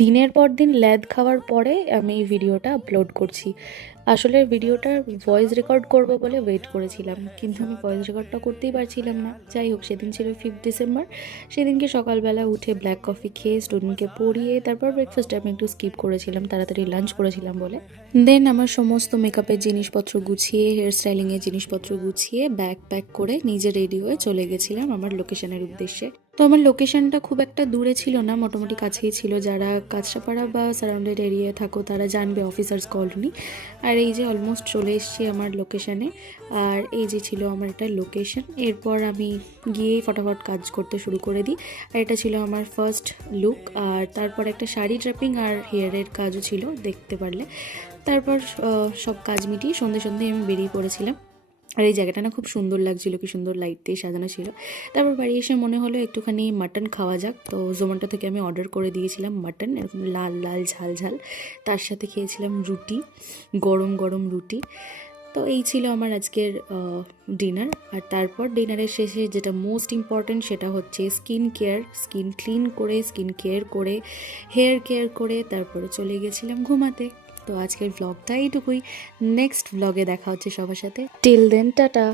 দিনের পর দিন ল্যাদ খাওয়ার পরে আমি এই ভিডিওটা আপলোড করছি। আসলে ভিডিওটার ভয়েস রেকর্ড করব বলে ওয়েট করেছিলাম, কিন্তু আমি ভয়েস রেকর্ডটা করতেই পারছিলাম না। যাই হোক, সেদিন ছিল 5 ডিসেম্বর। সেদিনকে সকালবেলা উঠে ব্ল্যাক কফি খেয়ে স্টুডেন্টকে পড়িয়ে তারপর ব্রেকফাস্টে আমি একটু স্কিপ করেছিলাম, তাড়াতাড়ি লাঞ্চ করেছিলাম বলে। দেন আমার সমস্ত মেকআপের জিনিসপত্র গুছিয়ে, হেয়ার স্টাইলিংয়ের জিনিসপত্র গুছিয়ে ব্যাগ প্যাক করে নিজে রেডি হয়ে চলে গেছিলাম আমার লোকেশনের উদ্দেশ্যে। তো আমার লোকেশনটা খুব একটা দূরে ছিল না, মোটামুটি কাছেই ছিল। যারা কাঁচরাপাড়া বা সারাউন্ডেড এরিয়ায় থাকো তারা জানবে, অফিসার্স কলোনি। আর এই যে অলমোস্ট চলে এসেছি আমার লোকেশনে। আর এই যে ছিল আমার একটা লোকেশন। এরপর আমি গিয়েই ফটাফট কাজ করতে শুরু করে দিই। আর এটা ছিল আমার ফার্স্ট লুক। আর তারপর একটা শাড়ি ড্রেপিং আর হেয়ারের কাজও ছিল, দেখতে পারলে। তারপর সব কাজ মিটিয়ে সন্ধে সন্ধে আমি বেরিয়ে পড়েছিলাম। আর এই জায়গাটা না খুব সুন্দর লাগছিল, কি সুন্দর লাইট দিয়ে সাজানো ছিল। তারপর বাড়ি এসে মনে হলো একটুখানি মাটন খাওয়া যাক, তো জোম্যাটো থেকে আমি অর্ডার করে দিয়েছিলাম মাটন, এরকম লাল লাল ঝাল ঝাল। তার সাথে খেয়েছিলাম রুটি, গরম গরম রুটি। তো এই ছিল আমার আজকের ডিনার। আর তারপর ডিনারের শেষে যেটা মোস্ট ইম্পর্ট্যান্ট সেটা হচ্ছে স্কিন কেয়ার। স্কিন ক্লিন করে, স্কিন কেয়ার করে, হেয়ার কেয়ার করে তারপরে চলে গেছিলাম ঘুমাতে। তো আজকের ব্লগটা এইটুকুই। নেক্সট ব্লগে দেখা হচ্ছে সবার সাথে। Till then, tata.